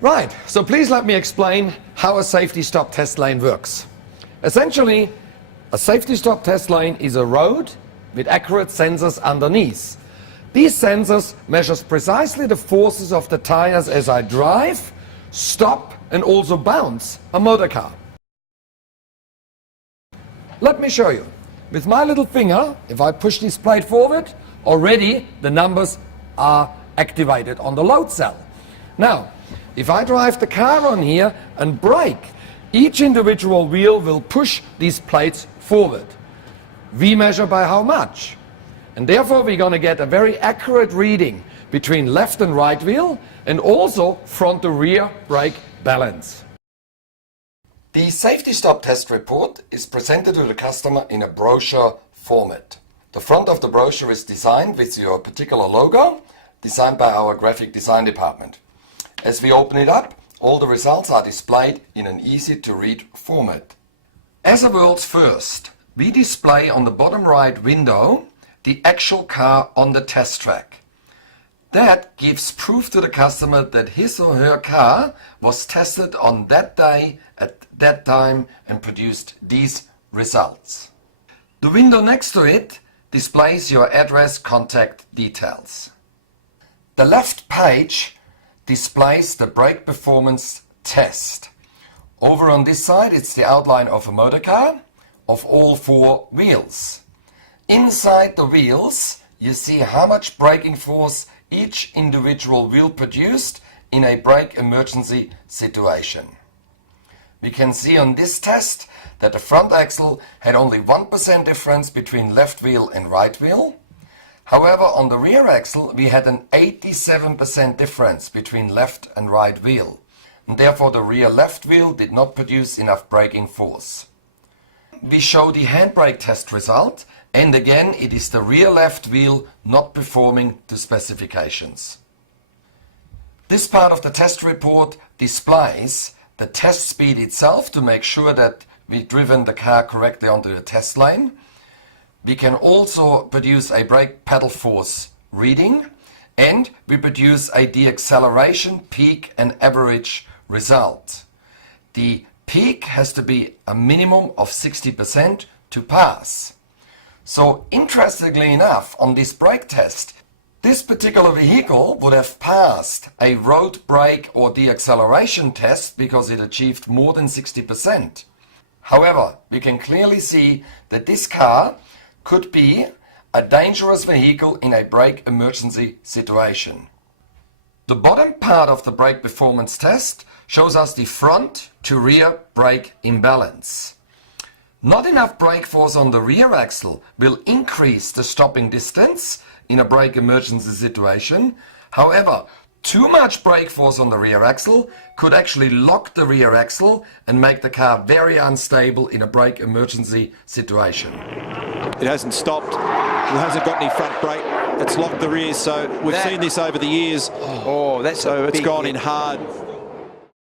Right, so please let me explain how a safety stop test lane works. Essentially, a safety stop test lane is a road with accurate sensors underneath. These sensors measure precisely the forces of the tires as I drive, stop and also bounce a motor car. Let me show you. With my little finger, if I push this plate forward, already the numbers are activated on the load cell. Now, if I drive the car on here and brake, each individual wheel will push these plates forward. We measure by how much. And therefore we're going to get a very accurate reading between left and right wheel and also front to rear brake balance. The safety stop test report is presented to the customer in a brochure format. The front of the brochure is designed with your particular logo, designed by our graphic design department. As we open it up, all the results are displayed in an easy to read format. As a world's first, we display on the bottom right window the actual car on the test track. That gives proof to the customer that his or her car was tested on that day at that time and produced these results. The window next to it displays your address, contact details. The left page displays the brake performance test. Over on this side it's the outline of a motor car of all four wheels. Inside the wheels you see how much braking force each individual wheel produced in a brake emergency situation. We can see on this test that the front axle had only 1% difference between left wheel and right wheel. However, on the rear axle we had an 87% difference between left and right wheel, and therefore the rear left wheel did not produce enough braking force. We show the handbrake test result, and again it is the rear left wheel not performing to specifications. This part of the test report displays the test speed itself to make sure that we've driven the car correctly onto the test lane. We can also produce a brake pedal force reading, and we produce a deacceleration, peak and average result. The peak has to be a minimum of 60% to pass. So interestingly enough, on this brake test, this particular vehicle would have passed a road brake or deacceleration test because it achieved more than 60%. However, we can clearly see that this car could be a dangerous vehicle in a brake emergency situation. The bottom part of the brake performance test shows us the front to rear brake imbalance. Not enough brake force on the rear axle will increase the stopping distance in a brake emergency situation. However, too much brake force on the rear axle could actually lock the rear axle and make the car very unstable in a brake emergency situation. It hasn't stopped, it hasn't got any front brake, it's locked the rear, so we've seen this over the years. Oh, that's so a it's big gone hit. in hard.